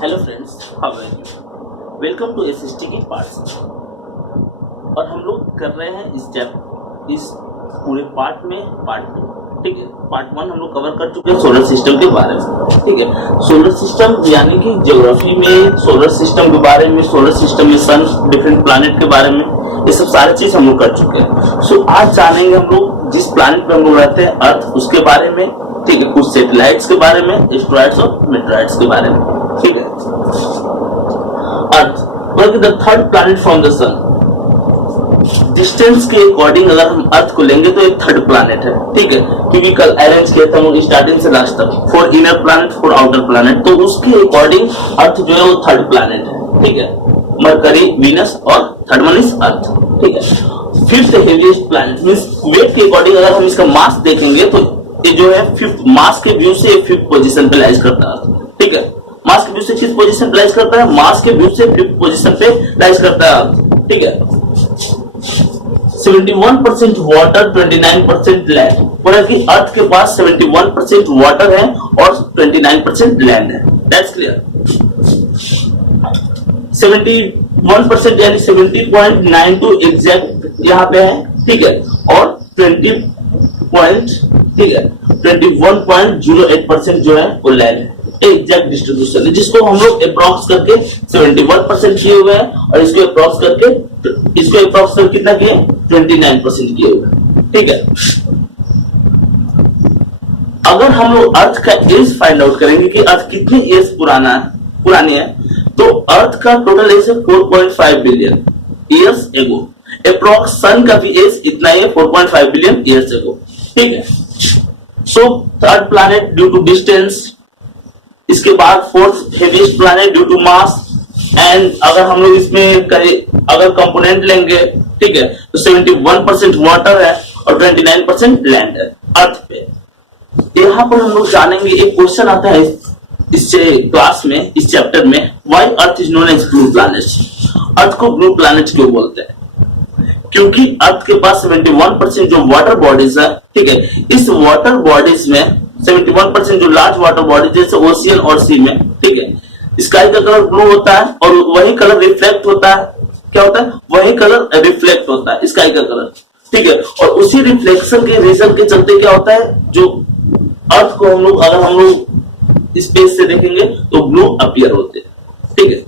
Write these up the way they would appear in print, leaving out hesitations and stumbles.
Hello friends, how are you? Welcome to SST की part. और हम लोग कर रहे हैं इस पूरे पार्ट में ठीक है। पार्ट 1 हम लोग कवर कर चुके हैं सोलर सिस्टम के बारे में। ठीक है, सोलर सिस्टम यानी कि ज्योग्राफी में सोलर सिस्टम के बारे में, सोलर सिस्टम में सन, डिफरेंट प्लैनेट के बारे में, ये सब सारी चीज हम लोग कर चुके हैं। सो आज जानेंगे हम लोग जिस प्लैनेट पे हम लोग रहते हैं, अर्थ, उसके बारे में। ठीक है, कुछ सैटेलाइट्स के बारे में, एस्ट्रॉइड्स और मेटेरॉइड्स के बारे में। ठीक है, earth work the third planet from the sun. Distance के अकॉर्डिंग अगर हम अर्थ को लेंगे तो एक थर्ड प्लैनेट है। ठीक है, क्योंकि कल अरेंज किया था हम स्टार्टिंग से लास्ट तक, 4 इनर प्लैनेट 4 आउटर प्लैनेट, तो उसके अकॉर्डिंग अर्थ जो है वो थर्ड प्लैनेट है। ठीक है, मरकरी, वीनस और थर्ड वन इज अर्थ। ठीक है, fifth heaviest planet means weight के अकॉर्डिंग अगर हम इसका मास देखेंगे तो ये जो है फिफ्थ, मास के व्यू से फिफ्थ पोजीशन पे लाइज करता है। ठीक है, मास के व्यू से किस पोजीशन पे लाइज करता है? मास के व्यू से फिफ्थ पोजीशन पे लाइज करता है। ठीक है, 71% वाटर, 29% लैंड। मतलब कि अर्थ के पास 71% वाटर है और 29% लैंड है। That's clear. 71% यानी 70.92 एग्जैक्ट यहाँ पे है। ठीक है, और 21.08% जो है वो लैंड है। एग्जैक्ट डिस्ट्रीब्यूशन है, जिसको हम लोग अप्रॉक्स करके 71% किए हुए हैं और इसको अप्रॉक्स करके कितना किए? 29% किए हुए हैं। ठीक है, अगर हम लोग अर्थ का एज फाइंड आउट करेंगे कि अर्थ कितनी एज पुरानी है, तो अर्थ का टोटल एज है 4.5 बिलियन ईयर्स एगो। अप्रॉक्स सन का भी एज इतना ही है, 4.5 बिलियन ईयर्स एगो। ठीक है, so third planet due to distance, इसके बाद fourth heaviest planet due to mass, and अगर हम लोग इसमें अगर कंपोनेंट लेंगे, ठीक है, तो 71% वाटर है और 29% लैंड है अर्थ पे। यहाँ पर हम लोग जानेंगे, एक क्वेश्चन आता है इस क्लास में, इस चैप्टर में, why earth is known as blue planet. Earth को ब्लू प्लैनेट क्यों बोलते हैं? क्योंकि अर्थ के पास 71% जो वाटर बॉडीज है, ठीक है, इस वाटर बॉडीज में 71% जो लार्ज वाटर बॉडीज जैसे ओशियन और सी में, ठीक है, स्काई का कलर ब्लू होता है और वही कलर रिफ्लेक्ट होता है। क्या होता है? वही कलर रिफ्लेक्ट होता है, स्काई का कलर। ठीक है, और उसी रिफ्लेक्शन के रीजन के चलते क्या होता है, जो अर्थ को अगर हम लोग स्पेस से देखेंगे तो ब्लू अपीयर होते हैं। ठीक है,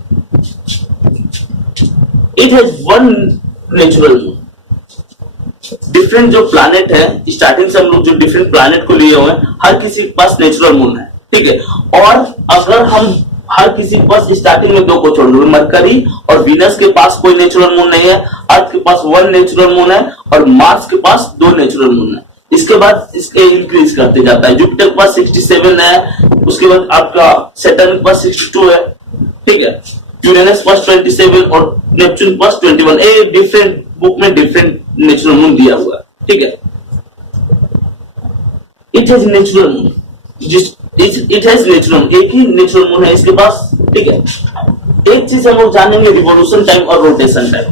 it has one natural moon. Different जो प्लैनेट है, स्टार्टिंग से हम लोग जो डिफरेंट प्लैनेट को लिए हुए हैं, हर किसी के पास नेचुरल मून है। ठीक है, और अगर हम हर किसी के पास स्टार्टिंग में दो को छोड़ दो, मरकरी और वीनस के पास कोई नेचुरल मून नहीं है, अर्थ के पास 1 नेचुरल मून है और मार्स के पास 2 नेचुरल मून है। इसके बाद इसके इंक्रीज करते जाता है। जुपिटर के पास 67 है, उसके बाद आपका सैटर्न के पास 62 है। ठीक है, यूरेनस के पास 27 और नेपच्यून के पास 21। ए डिफरेंट बुक में डिफरेंट नेचुरल मून दिया हुआ है। ठीक है, it has natural moon, it has natural, एक ही नेचुरल मून है इसके पास। ठीक है, एक चीज हम लोग जानेंगे, रिवोल्यूशन टाइम और रोटेशन टाइम।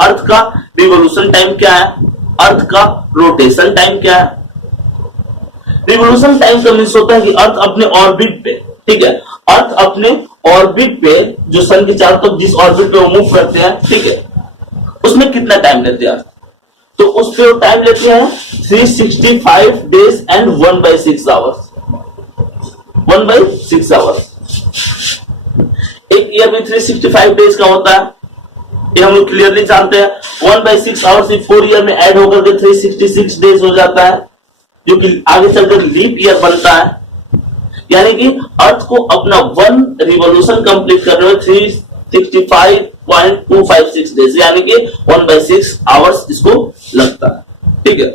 अर्थ का रिवोल्यूशन टाइम क्या है, अर्थ का रोटेशन टाइम क्या है? रिवोल्यूशन टाइम का मींस होता है कि अर्थ अपने ऑर्बिट पे, ठीक है, अर्थ अपने ऑर्बिट पे जो सन के चारों तरफ जिस ऑर्बिट पे वो मूव करते हैं, ठीक है, उसमें कितना टाइम लेते हैं? तो उस पे टाइम लेते हैं 365 डेज एंड 1/6 आवर्स। 1/6 आवर्स। एक ईयर में 365 डेज का होता है, ये हम लोग क्लियरली जानते हैं। 1/6 आवर्स 4 ईयर में ऐड होकर के 366 डेज हो जाता है, जो कि आगे चलकर लीप ईयर बनता है। यानी कि अर्थ को अपना 1 रिवोल्यूशन कंप्लीट करने में 365.256 डेज, यानी कि 1/6 आवर्स इसको लगता है। ठीक है,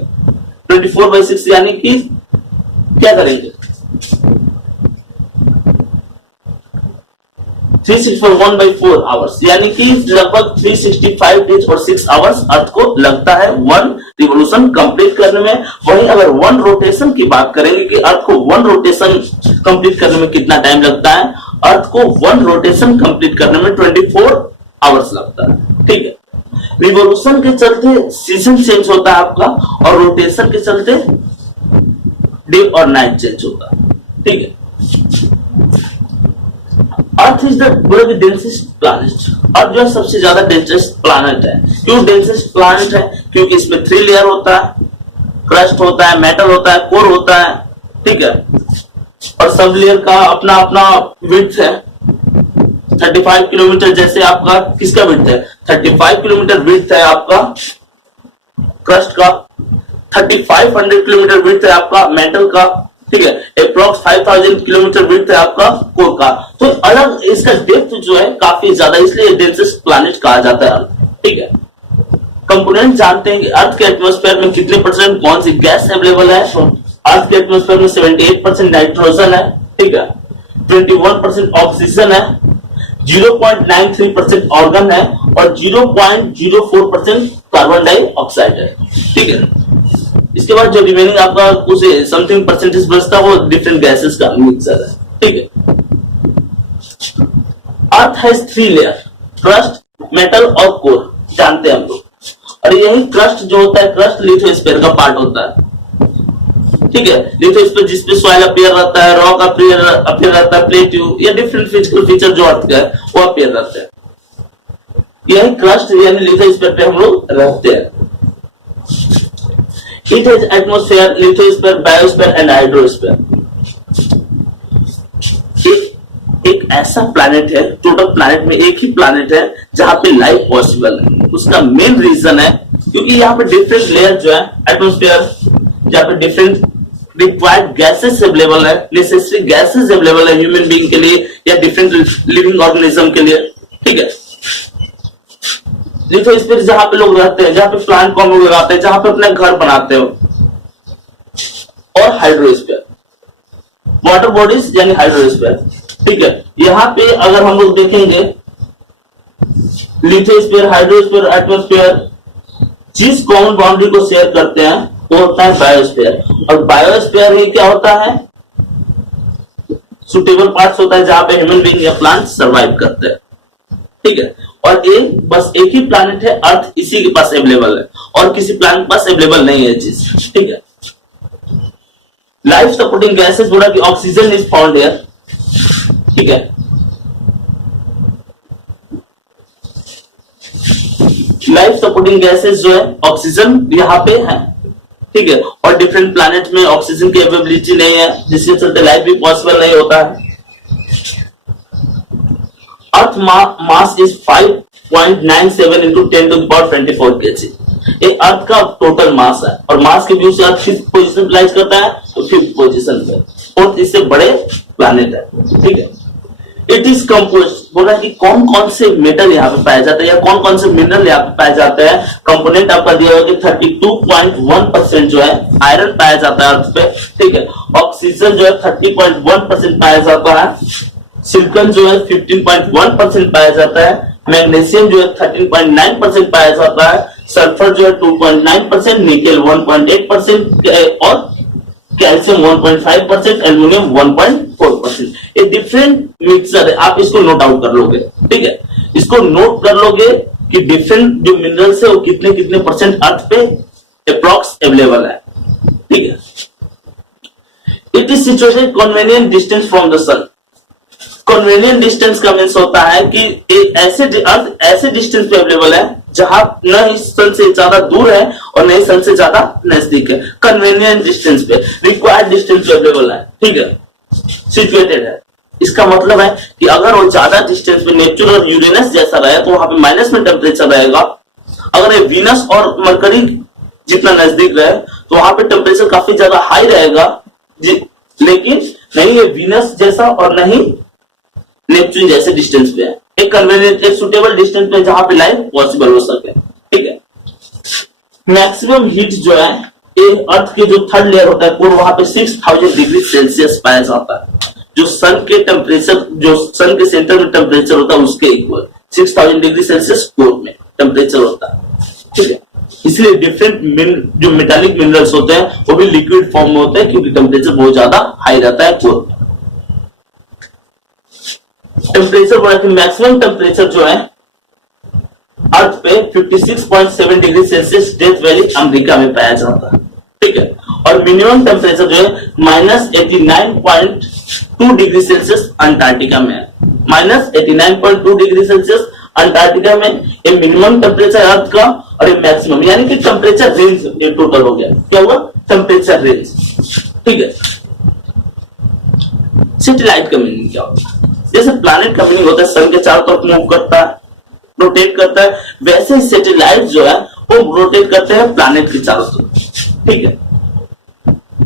24/6 यानी कि क्या करेंगे, 364 1/4 आवर्स, यानी कि लगभग 365 डेज और 6 आवर्स अर्थ को लगता है 1 रिवोल्यूशन कंप्लीट करने में। वहीं अगर 1 रोटेशन की बात करेंगे कि अर्थ को 1 रोटेशन कंप्लीट करने में कितना टाइम लगता है, अर्थ को 1 रोटेशन कंप्लीट करने में 24 आवर्स लगता है। ठीक है, रिवोल्यूशन के चलते सीजन चेंज होता है आपका, और रोटेशन के चलते डे और नाइट चेंज होता है। ठीक है, earth is the densest planet. Earth जो है सबसे ज्यादा डेंसेस्ट प्लैनेट है। क्यों डेंसेस्ट प्लैनेट है? क्योंकि इसमें 3 लेयर होता है, क्रस्ट होता है, मेटल होता है, कोर होता है, ठीक है। और सब लेयर का अपना अपना विड्थ है 35 किलोमीटर। जैसे आपका किसका विड्थ है? 35 किलोमीटर विड्थ है आपका क्रस्ट का, 3500 किलोमीटर विड्थ है आपका मेटल का, ठीक है। अप्रॉक्स 5000 किलोमीटर विड्थ है आपका कोर का। तो अलग इसका डेप्थ जो है काफी ज्यादा, इसलिए डेंसेस्ट प्लैनेट कहा जाता है, ठीक है। कंपोनेंट जानते हैं कि अर्थ के एटमॉस्फेयर में कितने परसेंट कौन सी गैस अवेलेबल है। अर्थ के एटमॉस्फेयर में 78% नाइट्रोजन है, ठीक है, 21% ऑक्सीजन है, 0.93% ऑर्गन है और 0.04% कार्बन डाइऑक्साइड है, ठीक है। इसके बाद जो रिमेनिंग आपका कुछ समथिंग परसेंटेज बचता है वो डिफरेंट गैसेस का मिक्सचर है, ठीक है। Earth has 3 layer, crust, metal और कोर, जानते हैं हम लोग। और यही क्रस्ट जो होता है, क्रस्ट लिथोस्फीयर का पार्ट होता है, ठीक है। लिथोस्फीयर जिसपे सॉइल अपीयर रहता है, रॉक अपीयर रहता है, प्लेट्यू या डिफरेंट फिजिकल फीचर जो अर्थ का है वो अपीयर रहता है। यही क्रस्ट यानी लिथोस्फीयर पे हम लोग रहते हैं। It has atmosphere, lithosphere, biosphere and hydrosphere. एक ऐसा प्लैनेट है, टोटल प्लैनेट में एक ही प्लैनेट है जहां पे लाइफ पॉसिबल है। उसका मेन रीजन है क्योंकि यहाँ पे डिफरेंट लेयर जो है एटमॉस्फेयर, जहाँ पे डिफरेंट रिक्वायर्ड गैसेस अवेलेबल है, नेसेसरी गैसेस अवेलेबल है ह्यूमन बीइंग के लिए या डिफरेंट लिविंग ऑर्गेनिज्म के लिए, ठीक है। लिथोस्फीयर जहां पे लोग रहते हैं, जहां पे प्लांट को हम लोग लगाते हैं, जहां पे अपने घर बनाते हो। और हाइड्रोस्फीयर, वाटर बॉडीज यानी हाइड्रोस्फीयर, ठीक है। यहाँ पे अगर हम लोग देखेंगे लिथोस्फीयर, हाइड्रोस्फीयर, एटमॉस्फेयर जिस कॉमन बाउंड्री को शेयर करते हैं वो होता है बायोस्फीयर। और बायोस्फीयर ही क्या होता है? सुटेबल पार्ट्स होता है जहां पे ह्यूमन बीइंग या प्लांट सर्वाइव करते हैं, ठीक है। और बस एक ही प्लैनेट है अर्थ, इसी के पास अवेलेबल है और किसी प्लैनेट के पास अवेलेबल नहीं है चीज, ठीक है। लाइफ सपोर्टिंग गैसेस बोला कि ऑक्सीजन इज फाउंड हियर, ठीक है। लाइफ सपोर्टिंग गैसेस जो है ऑक्सीजन यहाँ पे है, ठीक है। और डिफरेंट प्लैनेट में ऑक्सीजन की अवेलेबिलिटी नहीं है जिसके चलते लाइफ भी पॉसिबल नहीं होता है। अर्थ mass is 5.97 into 10 to the power 24 kg। ये अर्थ का टोटल मास है और मास के व्यू से अर्थ 5th पोजीशन पे लाइज करता है, तो 5th पोजीशन पे, 4th इससे बड़े प्लैनेट है, ठीक है। इट इज कंपोज्ड, बोला कि कौन कौन से मेटल यहाँ पे पाए जाते हैं या कौन कौन से मिनरल यहाँ पे पाए जाते हैं। कंपोनेंट आपका दिया हुआ कि 32.1% जो है आयरन पाया जाता है अर्थ पे, ठीक है। ऑक्सीजन जो है 30.1% पाया जाता है, सिलिकॉन जो है 15.1% पाया जाता है, मैग्नीशियम जो है 13.9% पाया जाता है, सल्फर जो है 2.9%, निकेल 1.8% और कैल्शियम 1.5%, एल्यूमिनियम 1.4%। ये डिफरेंट मिक्सचर है, आप इसको नोट आउट कर लोगे, ठीक है। इसको नोट कर लोगे कि डिफरेंट जो मिनरल्स है वो कितने कितने परसेंट अर्थ पे अप्रॉक्स अवेलेबल है, ठीक है। It is situated convenient distance from the sun. Convenient distance का मीन्स होता है कि अर्थ ऐसे डिस्टेंस पे अवेलेबल है जहां न ही सन से ज्यादा दूर है और न ही सन से ज्यादा नजदीक है। कन्वीनियंट डिस्टेंस पे, रिक्वायर्ड डिस्टेंस पे अवेलेबल है, ठीक है, सिचुएटेड है। इसका मतलब है कि अगर वो ज्यादा डिस्टेंस पे नेपच्यून और यूरेनस जैसा रहे तो वहां पे माइनस में टेम्परेचर रहेगा। अगर ये वीनस और मरकरी जितना नजदीक रहे तो वहां पे टेम्परेचर काफी ज्यादा हाई रहेगा, लेकिन नहीं ये वीनस जैसा और नहीं नेपच्यून जैसे डिस्टेंस पे है। एक कन्वीनियंट, एक सुटेबल डिस्टेंस पे जहां पे लाइफ पॉसिबल हो सके, ठीक है। मैक्सिमम हीट जो है अर्थ के जो 3rd लेयर होता है कोर, वहां पे 6000 डिग्री सेल्सियस पाया जाता है, जो सन के टेम्परेचर, जो सन के सेंटर में टेम्परेचर होता है उसके इक्वल 6000 डिग्री सेल्सियस कोर में टेम्परेचर होता है, ठीक है। इसलिए डिफरेंट जो मेटालिक मिनरल्स होते हैं वो भी लिक्विड फॉर्म में होते हैं क्योंकि टेम्परेचर बहुत ज्यादा हाई रहता है कोर में। टेम्परेचर बढ़ा के मैक्सिमम टेम्परेचर जो है अर्थ पे 56.7 degree Celsius death valley America में पाया जाता है, ठीक है। और मिनिमम टेम्परेचर जो है -89.2 डिग्री सेल्सियस अंटार्कटिका में है। Minus 89.2 degree Celsius. अंटार्कटिका में ये मिनिमम टेम्परेचर अर्थ का और ये मैक्सिमम, यानी कि टेम्परेचर रेंज ये टोटल हो गया। क्या हुआ? Temperature range. ठीक है। सैटेलाइट का मीनिंग क्या होता है? जैसे प्लैनेट का मीनिंग होता है सन के चारों तरफ मूव करता है, रोटेट करता है, वैसे ही सैटेलाइट जो है वो रोटेट करते हैं प्लैनेट के चारों तरफ। ठीक है।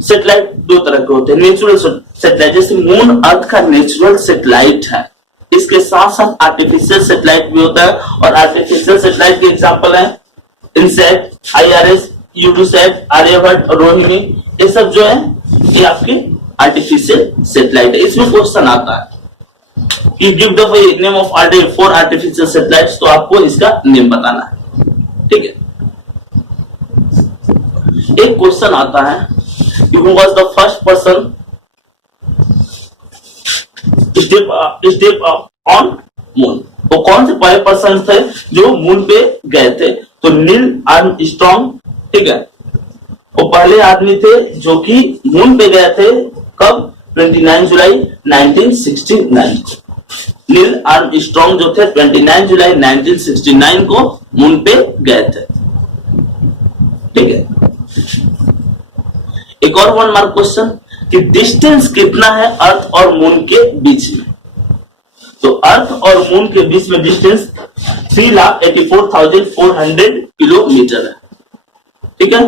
सैटेलाइट दो तरह के होते हैं, नेचुरल सैटेलाइट, जैसे मून अर्थ का नेचुरल सैटेलाइट है, इसके साथ साथ आर्टिफिशियल सैटेलाइट भी होता है। और आर्टिफिशियल सैटेलाइट के एग्जांपल है इनसैट, IRS, यूडोसैट, आर्यभट्ट और रोहिणी। ये सब जो है ये आपके आर्टिफिशियल सैटेलाइट है। इसमें क्वेश्चन आता है कि give the name of four artificial satellites, तो आपको इसका नेम बताना है। ठीक है। एक क्वेश्चन आता है कि who was the first person step up on moon? तो कौन से पहले पर्सन थे जो मून पे गए थे? तो नील आर्मस्ट्रॉन्ग। ठीक है। वो पहले आदमी थे जो कि मून पे गए थे। कब? 29 जुलाई 1969 को। नील आर्मस्ट्रॉन्ग जो थे 29 जुलाई 1969 को मून पे गए थे। ठीक है। एक और 1 मार्क क्वेश्चन कि डिस्टेंस कितना है अर्थ और मून के बीच में? तो अर्थ और मून के बीच में डिस्टेंस 3,84,400 किलोमीटर है। ठीक है।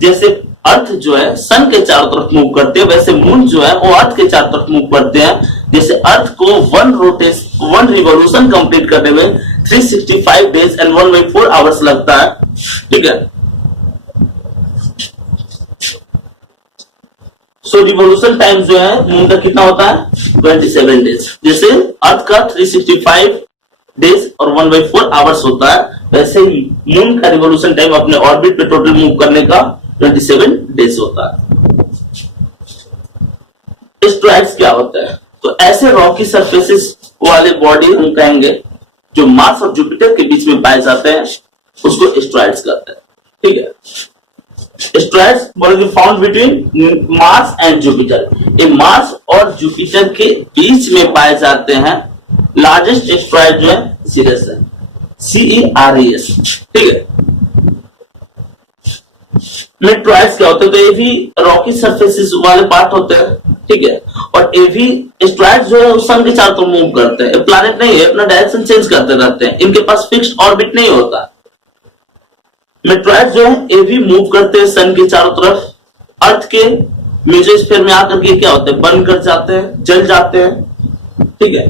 जैसे अर्थ जो है सन के चारों तरफ मूव करते हैं, वैसे मून जो है वो अर्थ के चारों तरफ मूव करते हैं। जैसे अर्थ को वन रिवॉल्यूशन कंप्लीट करने में 365 डेज एंड 1/4 आवर्स लगता है। ठीक है। सो रिवॉल्यूशन टाइम जो है मून का कितना होता है? 27 डेज। जैसे अर्थ का 365 डेज और 1/4 आवर्स होता है, वैसे ही मून का रिवॉल्यूशन टाइम अपने ऑर्बिट पे टोटल मूव करने का 27 डेज होता है। एस्ट्रॉइड्स क्या होता है? तो ऐसे रॉकी सरफेसेस वाले बॉडी हम कहेंगे जो मार्स और जुपिटर के बीच में पाए जाते हैं, उसको एस्ट्रॉइड्स कहते हैं। ठीक है। Asteroids found between Mars and Jupiter. ये मार्स और जुपिटर के बीच में पाए जाते हैं। लार्जेस्ट एस्ट्रॉइड जो है सीरियस है, CERES। ठीक है। मेट्रॉइड्स क्या होते हैं? तो ये भी रॉकी सरफेसेस वाले पार्ट होते हैं। ठीक है। और ये भी एस्ट्रॉइड जो है सन के चारों तरफ मूव करते हैं। प्लैनेट नहीं है, अपना डायरेक्शन चेंज करते रहते हैं, इनके पास फिक्स्ड ऑर्बिट नहीं होता। मेट्रॉइड जो है ये भी मूव करते हैं सन के चारों तरफ। अर्थ के मेसोस्फीयर में आकर के क्या होते हैं? बर्न कर जाते हैं, जल जाते हैं। ठीक है।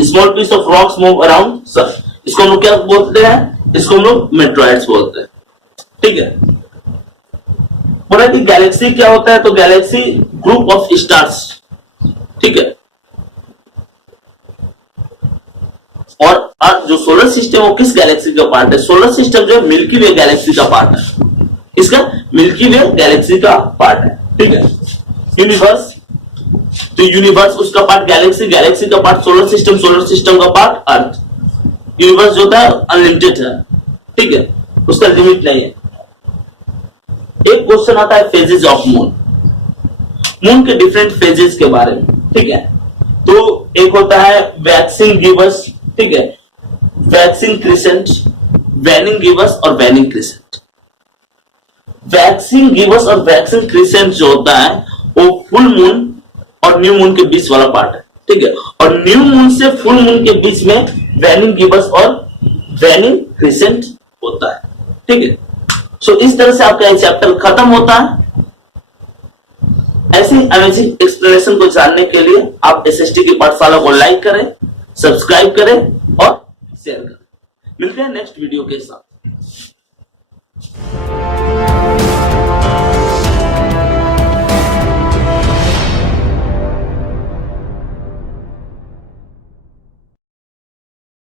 Small piece of rocks move around sun, इसको हम लोग क्या बोलते हैं? इसको हम लोग मेट्रॉइड्स बोलते हैं। ठीक है। बोला कि गैलेक्सी क्या होता है? तो गैलेक्सी ग्रुप ऑफ स्टार्स। ठीक है। और अर्थ जो सोलर सिस्टम वो किस गैलेक्सी का पार्ट है? सोलर सिस्टम जो है मिल्की वे गैलेक्सी का पार्ट है। इसका मिल्की वे गैलेक्सी का पार्ट है। ठीक है। यूनिवर्स, तो यूनिवर्स उसका पार्ट गैलेक्सी, गैलेक्सी का पार्ट सोलर सिस्टम का पार्ट अर्थ। यूनिवर्स जो होता है अनलिमिटेड है। ठीक है। उसका लिमिट नहीं है। एक क्वेश्चन आता है फेजेस ऑफ मून, मून के डिफरेंट फेजेस के बारे में। ठीक है। तो एक होता है वैक्सिंग गिबस। ठीक है। वैक्सिंग क्रिसेंट, वैनिंग गिबस और वैनिंग क्रिसेंट। वैक्सिंग गिबस और वैक्सिंग क्रिसेंट जो होता है वो फुल मून और न्यू मून के बीच वाला पार्ट है। ठीक है। और न्यू मून से फुल मून के बीच में वैनिंग गिबस और वैनिंग क्रिसेंट होता है। ठीक है। सो इस तरह से आपका चैप्टर खत्म होता है। ऐसी अमेजिंग एक्सप्लेनेशन को जानने के लिए आप SST की पाठशाला को लाइक करें, सब्सक्राइब करें और शेयर करें। मिलते हैं नेक्स्ट वीडियो के साथ।